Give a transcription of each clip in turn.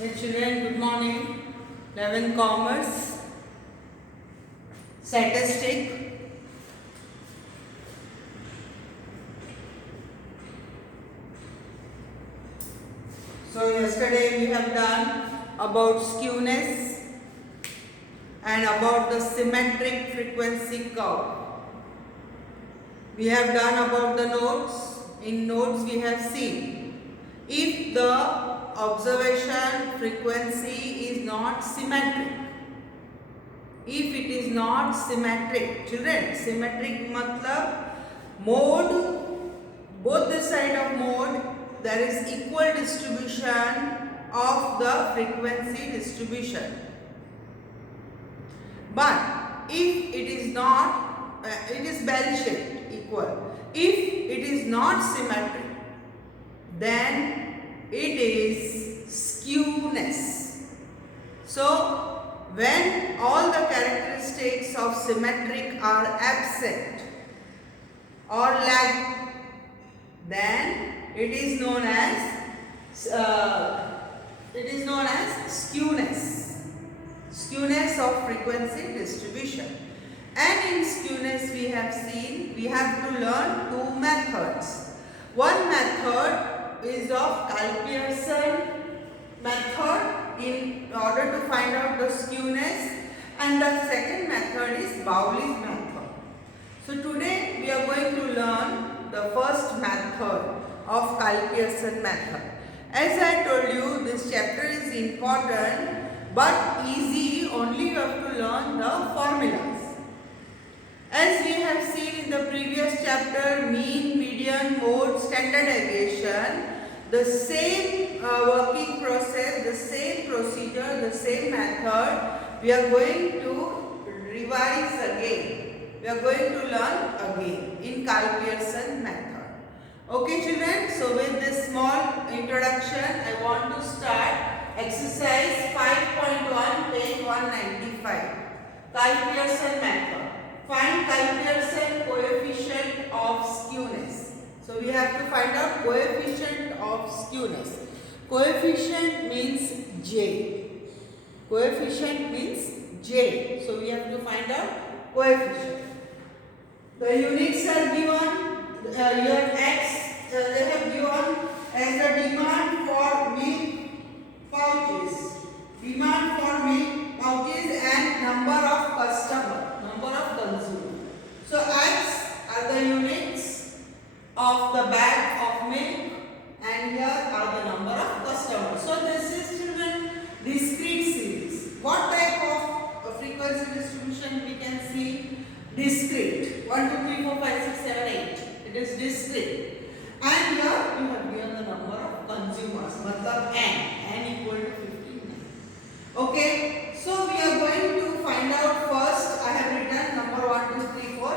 Yes, children, good morning. 11 Commerce, Statistic. So yesterday we have done about skewness and about the symmetric frequency curve. We have done about the nodes. In nodes we have seen if the observation frequency is not symmetric. If it is not symmetric, children, symmetric matlab mode, both the side of mode there is equal distribution of the frequency distribution. But if it is not, it is bell shaped equal. If it is not symmetric, then it is skewness. So when all the characteristics of symmetric are absent or lack, then it is known as skewness of frequency distribution. And in skewness we have seen we have to learn two methods. One method is of Kyle-Pearson method in order to find out the skewness, and the second method is Bowley's method. So today we are going to learn the first method of Kyle-Pearson method. As I told you, this chapter is important but easy, only you have to learn the formulas. As we have seen in the previous chapter, mean, median, mode, standard deviation, the same working process, the same procedure, the same method, we are going to revise again. We are going to learn again in Kyle-Pearson method. Okay children, so with this small introduction, I want to start exercise 5.1, page 195. Kyle-Pearson method. Find Kyle-Pearson coefficient of skewness. So we have to find out coefficient of skewness. Coefficient means J. Coefficient means J. So we have to find out coefficient. The units are given. Your X, they have given as the demand for milk pouches. Demand for milk pouches and number of customers, number of consumers. So X are the units of the bag of milk, and here are the number of customers. So this is children discrete series. What type of frequency distribution we can see? Discrete. 1, 2, 3, 4, 5, 6, 7, 8. It is discrete. And here you have given the number of consumers. Matlab N equal to 15. Okay. So we are going to find out first. I have written number 1, 2, 3, 4.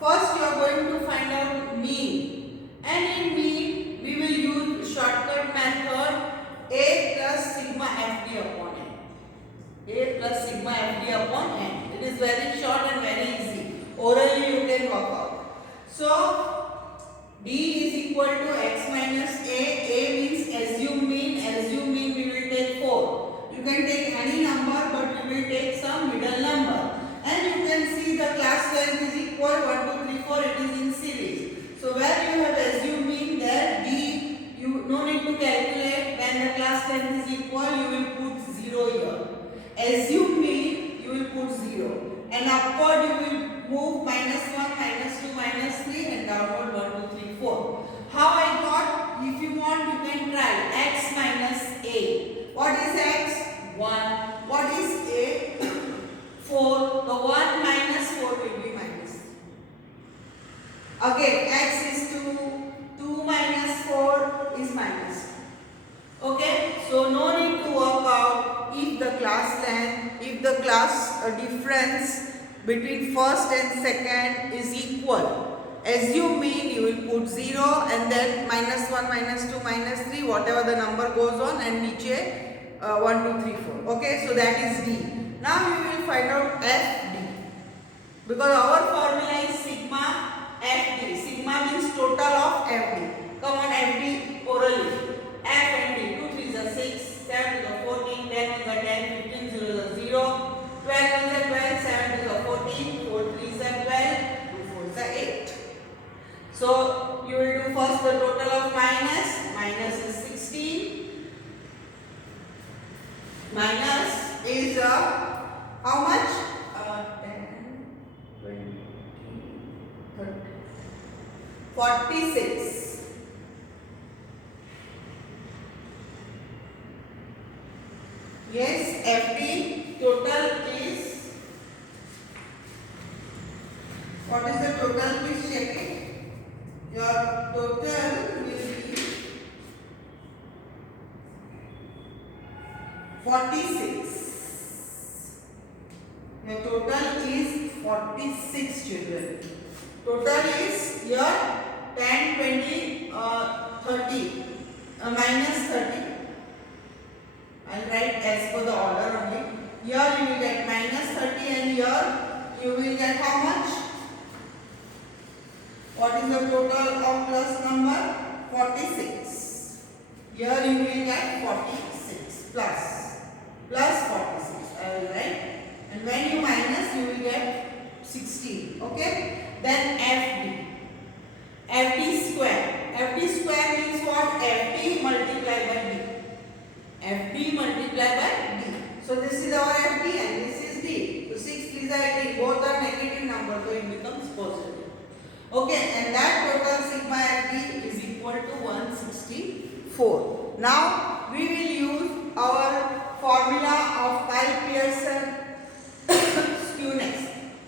First you are going to find out mean. And in mean we will use shortcut method A plus sigma FD upon N. A plus sigma FD upon N. It is very short and very easy. Orally you can work out. So D is equal to X minus A. A means assume mean. Assume mean we will take 4. You can take any number, but you will take some middle number. And you can see the class length is equal 1, 2, 3, 4. It is in series. So where you have assume mean, there D, you no need to calculate. When the class length is equal, you will put 0 here. Assume mean, you will put 0. And upward you will move minus 1, minus 2, minus 3, and downward 1, 2, 3, 4. How I got? If you want, you can try X minus A. What is X? 1. What is A? 4. The 1 minus 4 will be minus. Again, X is 2. 2 minus 4 is minus. Okay? So no need to work out if the class length, if the class difference between first and second is equal. Assume mean, you will put 0 and then minus 1, minus 2, minus 3, whatever the number goes on, and niche 1, 2, 3, 4. Okay, so that is D. Now we will find out FD. Because our formula is sigma FD. Sigma means total of FD. Come on, FD orally. F and D. 2, 3 is 6, 7 to the 14. How much? 10, 20, 30, 46. Yes, FD total is, what is the total? Please check it. Your total will be 46. Your total is 46 children. Total is your 10, 20, 30, minus 30. I'll write as per the order only. Here you will get minus 30 and here you will get how much? What is the total of plus number? 46. Here you will get 46 plus 46. I will write. And when you minus, you will get 16. Okay? Then FD. FD square. FD square means what? FD multiplied by D. FD multiplied by D. So this is our FD and this is D. So 6 3 are 18. Both are negative numbers, so it becomes positive. Okay, and that total sigma FD is equal to 164. Now we will use our formula of Kyle-Pearson skewness.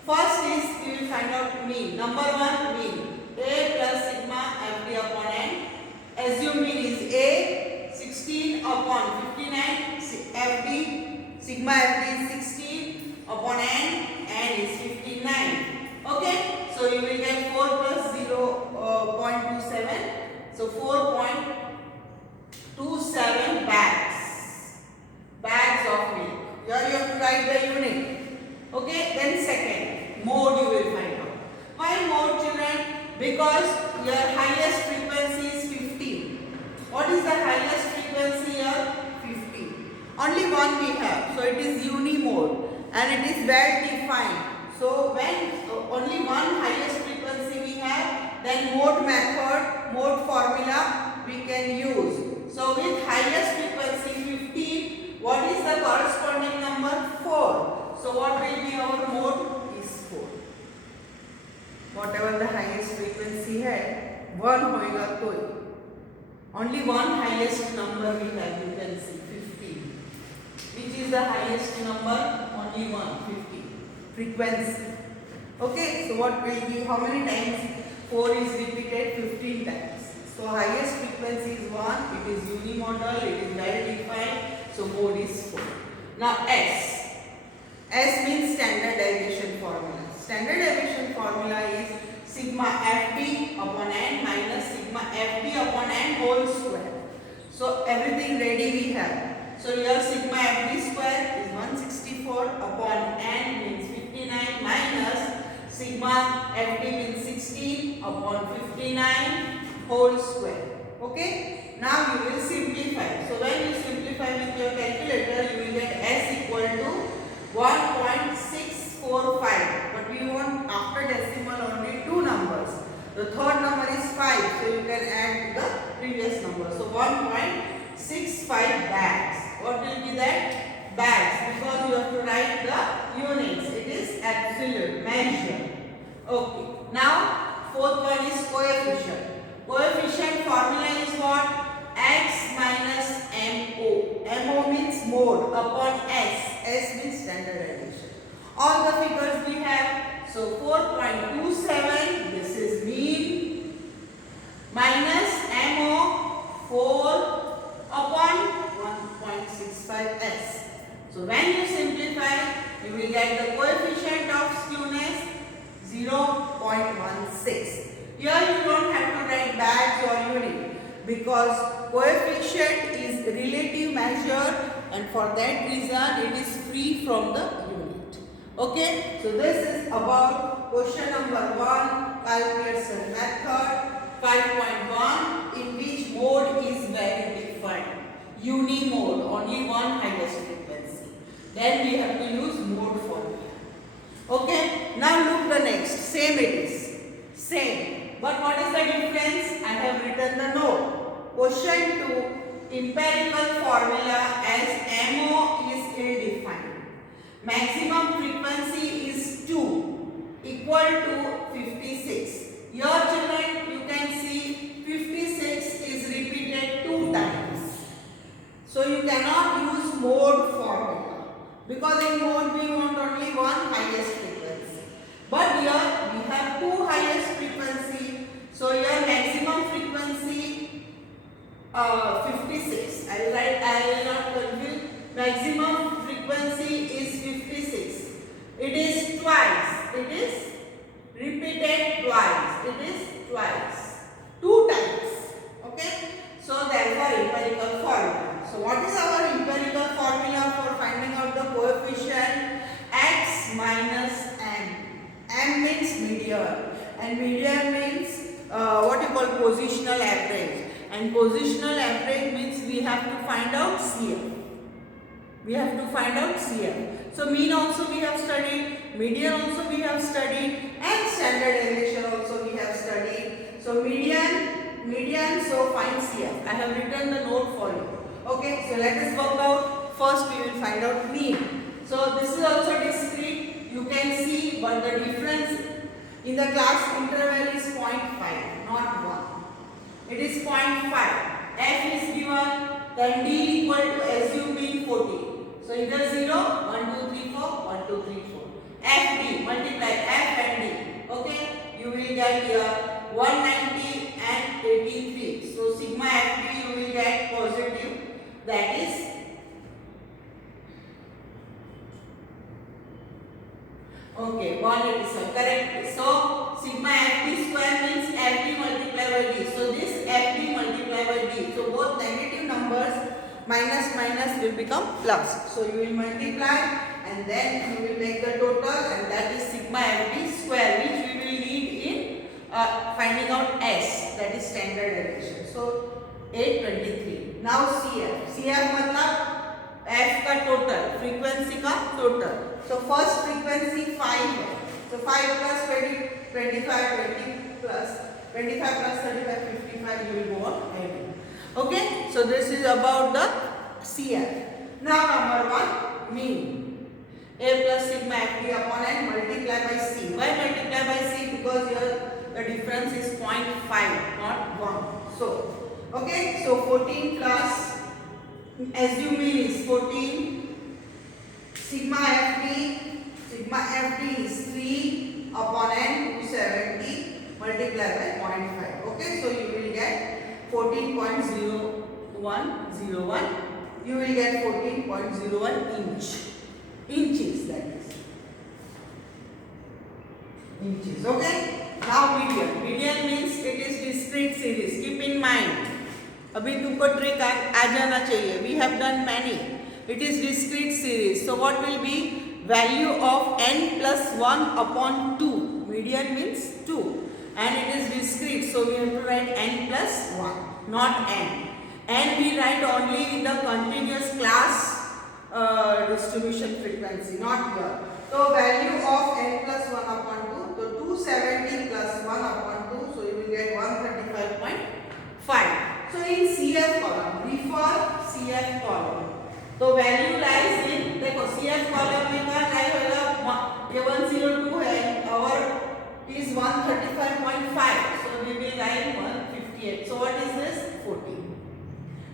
First is we will find out mean. Number 1, mean. A plus sigma FD upon N. Assume mean is A, 16 upon 59. FD, sigma FD is 16 upon N. N is 59. Okay, so you will get 4 plus 0.27. So 4.27 bags of milk. Here you have to write the unit. Okay, then second, mode you will find out. Why mode, children? Because your highest frequency is 15. What is the highest frequency here? 15. Only one we have. So it is unimode and it is well defined. So when only one highest frequency we have, then mode method, mode formula we can use. So with highest frequency 15, what is the corresponding number? 4. So what will be our mode? Is 4. Whatever the highest frequency है, 1 होएगा तो only one highest number we have, you can see 15. Which is the highest number? Only one, 15. Frequency. Okay, so what will be, how many times 4 is repeated? 15 times. So highest frequency is 1, it is unimodal, it is well defined, so mode is 4. Now S. S means standard deviation formula. Standard deviation formula is sigma FD upon N minus sigma FD upon N whole square. So everything ready we have. So your sigma FD square is 164 upon N means 59 minus sigma FD means 16 upon 59 whole square. Okay. Now you will simplify. So when you simplify with your calculator, you will get S equal to 1.645. But we want after decimal only 2 numbers. The third number is 5. So you can add the previous number. So 1.65 bags. What will be that? Bags. Because you have to write the units. It is absolute measure. Okay. Now fourth one is coefficient. Coefficient formula is what? X minus MO. MO means mode upon S. S means standardization. All the figures we have. So 4.27, this is mean, minus MO 4 upon 1.65 S. So when you simplify, you will get the coefficient of skewness 0.16. Here you don't have to write bags or unit because coefficient is relative measure and for that reason it is free from the unit. Okay, so this is about question number 1, Kyle-Pearson method 5.1, in which mode is very defined. Unimode, only one highest frequency. Then we have to use mode formula. Okay, now look the next. Same it is. Same. But what is the difference? I have written the note. Question 2, empirical formula as MO is ill-defined. maximum frequency is 2 equal to 56. Here children, you can see 56 is repeated 2 times. So you cannot use mode formula because in mode we want only one highest frequency. But here we have two highest frequency. So here maximum frequency 56. I will not confuse. Maximum frequency is 56. It is twice. It is repeated twice. It is twice. 2 times. Okay. So therefore empirical formula. So what is our empirical formula for finding out the coefficient? X minus m. M means median, and median means what you call positional average. And positional average means we have to find out CF. We have to find out CF. So mean also we have studied, median also we have studied, and standard deviation also we have studied. So median, so find CF. I have written the note for you. Okay, so let us work out. First we will find out mean. So this is also discrete. You can see, but the difference in the class interval is 0.5, not 1. It is 0.5. F is given, then D equal to SU being 40. So either 0, 1, 2, 3, 4, 1, 2, 3, 4. FD, multiply F and D. Okay, you will get here 190 and 83. So sigma FD you will get positive. That is okay, 187. Correct. So sigma FD square means FD multiplied by D. So this FD multiplied by D. So both negative numbers minus minus will become plus. So you will multiply and then you will make the total, and that is sigma FD square, which we will need in finding out S, that is standard deviation. So 823. Now CF. CF मतलब F का total, frequency का total. So first frequency 5 है. So 5 plus 20, 25, 20 plus 25 plus 35, 55. You will go on adding. Okay. So this is about the CF. Now number 1, mean. A plus sigma FD upon n multiply by C. Why multiply by C? Because here the difference is 0.5, not 1. So okay. So 14 plus, assume mean is 14. Sigma FD is 3 upon n 270 multiplied by 0.5. Okay, so you will get 14.0101. You will get 14.01 inches. That is inches. Okay. Now median. Median means it is discrete series. Keep in mind. अभी तुमको trick आ जाना चाहिए. We have done many. It is discrete series. So what will be value of n plus 1 upon 2? Median means 2. And it is discrete. So we have to write n plus 1, not n. N we write only in the continuous class distribution frequency, not here. So value of n plus 1 upon 2. So 270 plus 1 upon 2. So you will get 135.5. So in CF column, refer CF column. तो value lies in, देखो CF column में क्या type होगा, ये 102 है और is 135.5. So we will write 158. So what is this? 14.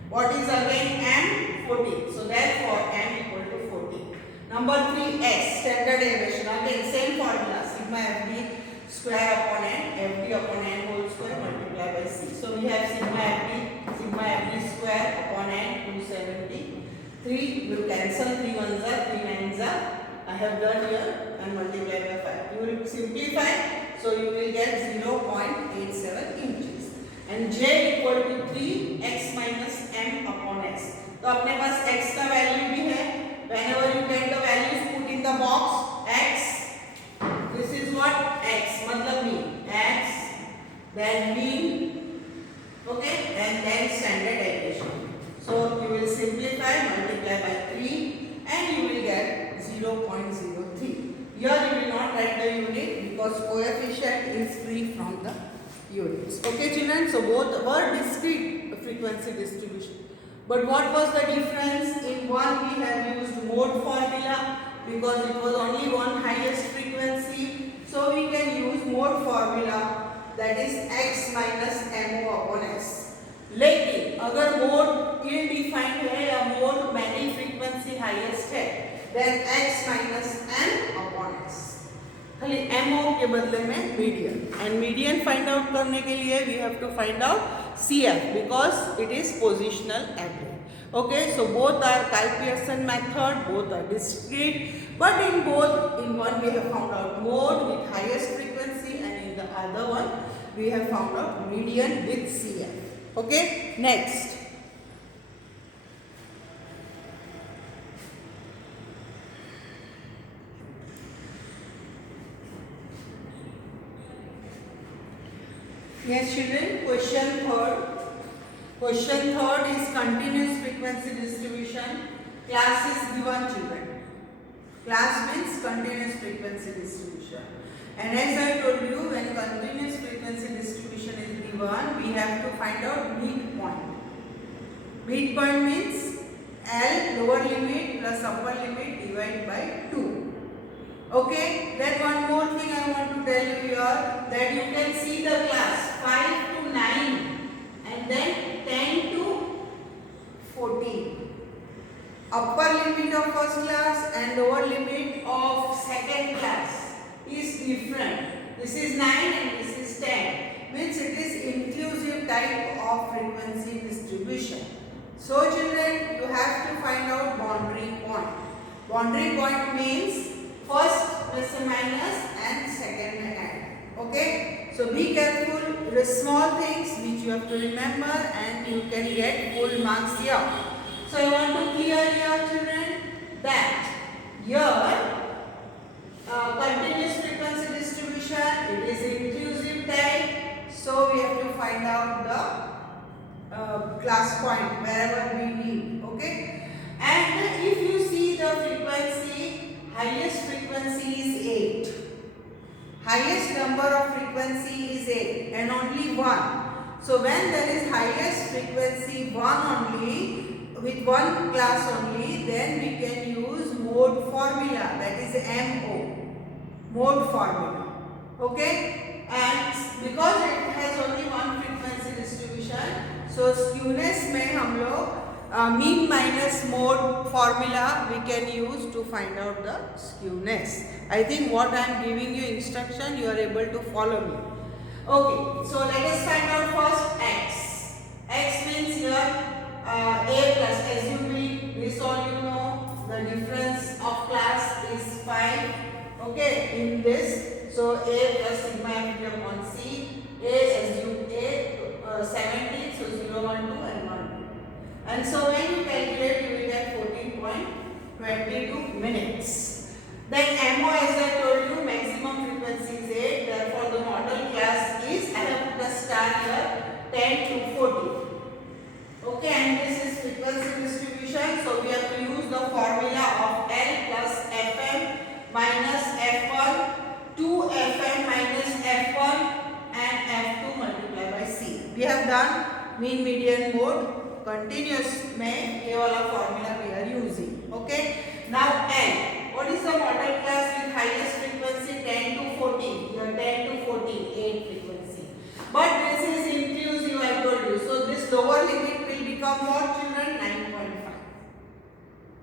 What is again m? 14. So therefore m equal to 14. Number 3, S, standard deviation. Again same formula, sigma FD square upon n, FD upon n whole square multiplied by C. So we have sigma FD square upon n 270. 3 will cancel, 3 ones are, 3 nines are. I have done here and multiply by 5. You will simplify, so you will get 0.87 inches. And J equal to 3 x minus m upon x. तो अपने पास x का value भी है. Whenever you get the values, put in the box x. This is what x, मतलब mean. X, then mean, okay, and then standard deviation. So you will simplify, multiply by 3 and you will get 0.03. Here you will not write the unit because coefficient is free from the units. Okay children, so both were discrete frequency distribution. But what was the difference? In one we have used mode formula, because it was only one highest frequency. So we can use mode formula, that is x minus mo upon s. लेकिन अगर mode इल defined है या mode many frequency highest है, then x minus n upon s. खाली mo के बदले में median, and median find out करने के लिए we have to find out CF because it is positional average. Okay, so both are Kyle-Pearson method, both are discrete, but in both, in one we have found out mode with highest frequency and in the other one we have found out median with CF. Okay, next. Yes children, question third. Question third is continuous frequency distribution. Class is given children. Class means continuous frequency distribution. And as I told you, when continuous frequency distribution is given, we have to find out midpoint. Midpoint means L lower limit plus upper limit divided by 2. Okay, then one more thing I want to tell you here, that you can see the class 5 to 9 and then 10 to 14. Upper limit of first class and lower limit of second class is different. This is 9 and this is 10. Means it is inclusive type of frequency distribution. So children, you have to find out boundary point. Boundary point means first plus or minus and second add. Okay, so be careful with small things which you have to remember and you can get full marks here. So I want to clear here children that here continuous frequency distribution, it is inclusive type, so we have to find out the class point wherever we need. Okay, and if you see the frequency, highest frequency is 8. Highest number of frequency is 8 and only 1. So when there is highest frequency 1 only, with one class only, then we can use mode formula, that is MO. Mode formula. Okay, and because it has only one frequency distribution, so skewness में हम लोग mean minus mode formula we can use to find out the skewness. I think what I am giving you instruction, you are able to follow me. Okay, so let us find out first x. X means here a plus, as you read, this all you know, the difference of class is 5. Okay, in this, so a plus sigma f upon c, a assume a 17, so 0, 1, 2 and 1, 2. And so when you calculate, you will get 14.22 minutes. Then MO, as I told you, maximum frequency is 8, therefore the model class is, I have put a star here, 10 to 14. Okay, and this is frequency distribution, so we have to use the formula of L plus Fm minus F1, 2Fm minus F1 and F2 multiplied by C. We have done mean, median, mode, continuous में ये वाला formula we are using. Okay, now L. What is the model class with highest frequency? 10 to 14. Here 10 to 14, 8 frequency. But this is inclusive, I told you. So this lower limit will become what children? 9.5.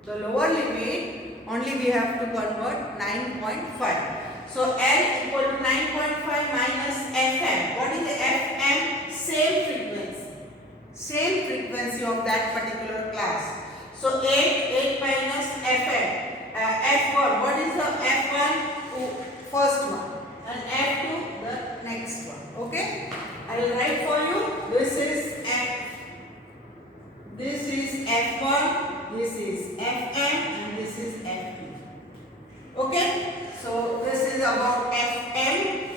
The lower limit only we have to convert 9.5. So L equal to 9.5 minus Fm. What is Fm? Same frequency. Same frequency of that particular class. So 8 minus Fm. F1. What is the F1? First one. And F2 the next one. Okay. I will write for you. This is F1, this is Fm and this is F2. Okay. So this is about Fm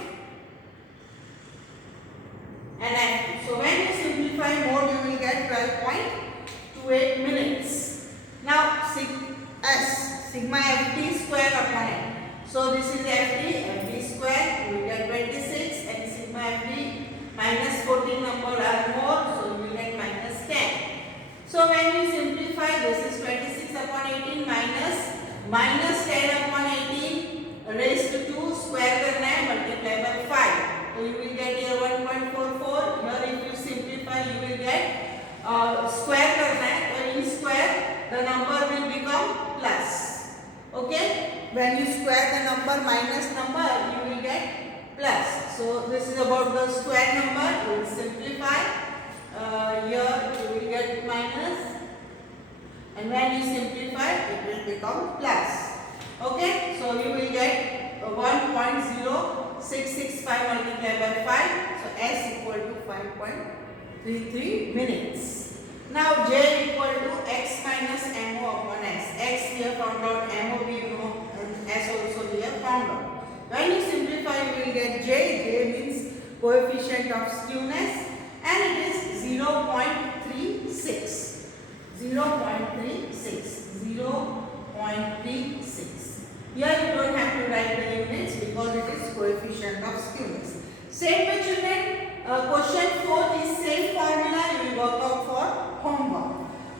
and F2. So when you simplify more, you will get 12.28 minutes. Now sigma Ft square upon it. So this is Ft square, you will get 26 and sigma Ft minus 14 number are more, so you will get minus 10. So when you simplify, this is 26 upon 18 minus 10 number minus number, you will get plus. So this is about the square number. We will simplify. Here you will get minus, and when you simplify, it will become plus. Okay, so you will get 1.0665 multiplied by 5. So S equal to 5.33 minutes. Now J equal to X minus MO upon S. X we have found out, MO we know, and S also we have found out. When you simplify, you will get J. J means coefficient of skewness, and it is 0.36. 0.36. 0.36. Here you don't have to write the units because it is coefficient of skewness. Same way children, question 4 is same formula you will work out for homework.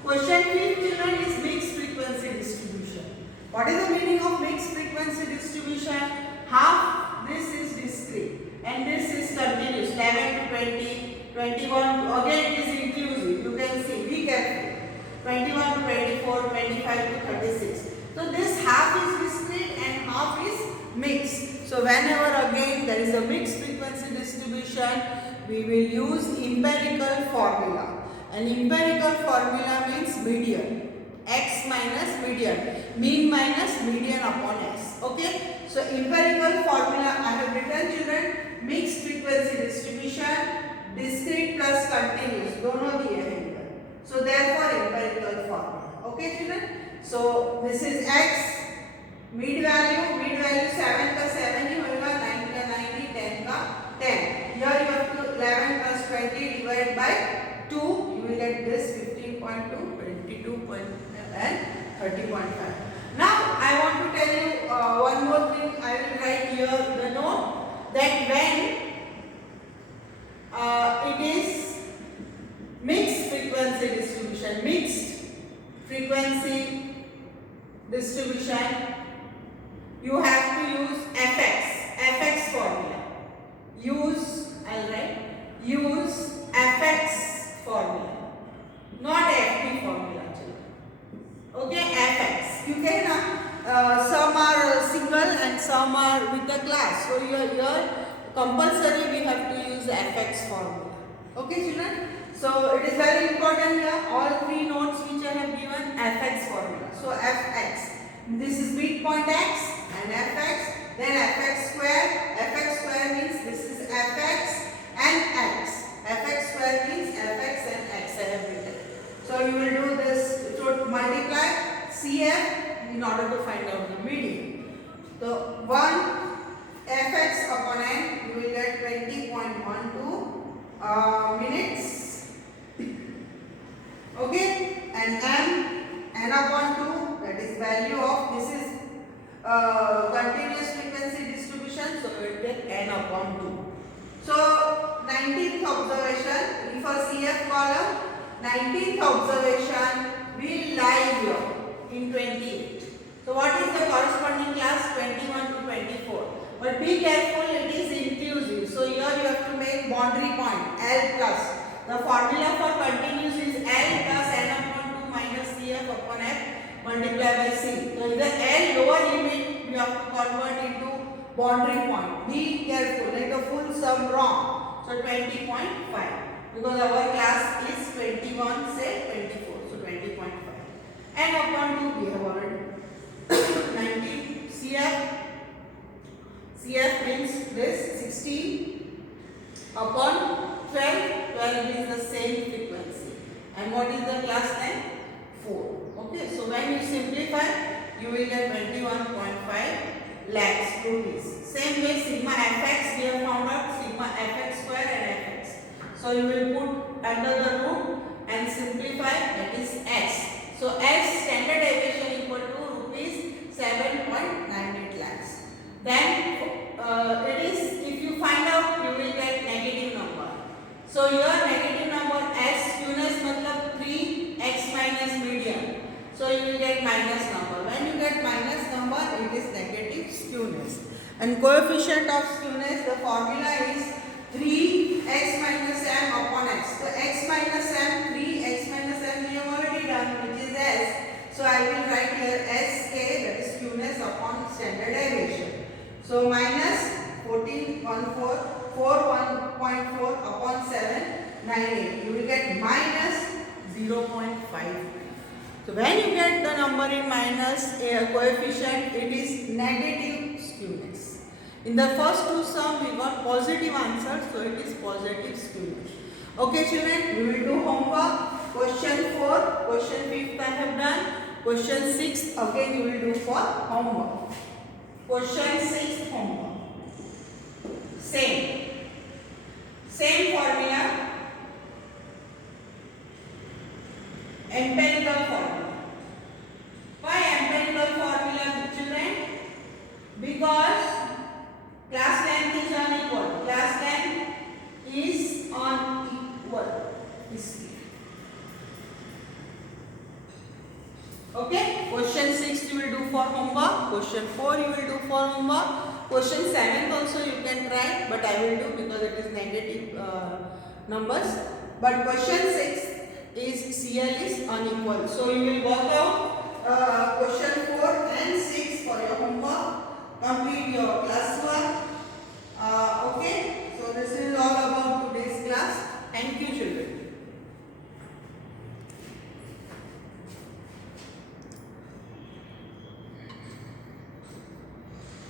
Question 5 children is mixed frequency distribution. What is the meaning of mixed frequency distribution? Half this is discrete and this is continuous. 11 to 20, 21, again it is inclusive. You can see, be careful. 21 to 24, 25 to 36. So this half is discrete and half is mixed. So whenever again there is a mixed frequency distribution, we will use empirical formula. An empirical formula means median. X minus median. Mean minus median upon S. Okay. So empirical formula I have written children. Mixed frequency distribution, discrete plus continuous. दोनों दिए हैं इधर. So therefore empirical formula. Okay children. So this is X. Mid value 7 का 7 ही होगा, 9 का 90, 10 का 10. Here you have to 11 plus 20 divided by 2. You will get this 15.2, 22. And 30.5. Now I want to tell you one more thing. I will write here the note that when it is mixed frequency distribution, you have to use fx formula. Use fx formula, not fp formula. Okay, fx. You can some are single and some are with the class. So here compulsory we have to use fx formula. Okay children. So it is very important here. All three notes which I have given, fx formula. So fx. This is midpoint x and fx. Then fx square. Fx square means this is fx and x. Fx square means fx and x. I have written. So you will do this to multiply CF in order to find out the median. So 1 fx upon n, you will get 20.12 minutes. Okay, and n upon 2, that is value of, this is continuous frequency distribution, so we will get n upon 2. So 19th observation, for CF column, 19th observation will lie here in 28. So what is the corresponding class? 21 to 24. But be careful, it is inclusive. So here you have to make boundary point L plus. The formula for continuous is L plus n upon 2 minus CF upon F multiplied by C. So the L lower limit you have to convert into boundary point. Be careful, like a full sum wrong. So 20.5. Because our class is 21, say 24. So 20.5. N upon 2 we have already. 19 CF. CF means this 16 upon 12. 12 is the same frequency. And what is the class name? 4. Okay, so when you simplify, you will get 21.5 lakhs rupees. Same way sigma fx we have found out, sigma fx square and fx. So you will put under the root and simplify, that is s. So s standard deviation equal to rupees 7.98 lakhs. Then it is, if you find out, you will get negative number. So your negative number s skewness matlab 3x minus median. So you will get minus number. When you get minus number, it is negative skewness. And coefficient of skewness, the formula is 3x minus m upon x. So x minus m, 3x minus m we have already done, which is s. So I will write here sk, that is skewness upon standard deviation. So minus 1.4 upon 7, 98. You will get minus 0.5. So when you get the number in minus coefficient, it is negative skewness. In the first two sum, we got positive answer, so it is positive skewness. Okay, children, we will do homework. Question 4, question 5th I have done. Question 6 again you will do for homework. Question 6 homework. Same formula. Empirical formula. Why empirical formula, children? Because class length is unequal. Class length is unequal. Okay. Question 6 you will do for homework. Question 4 you will do for homework. Question 7 also you can try, but I will do because it is negative numbers. But question 6 is CL is unequal. So you will work out question 4 and 6 for your homework. Complete your class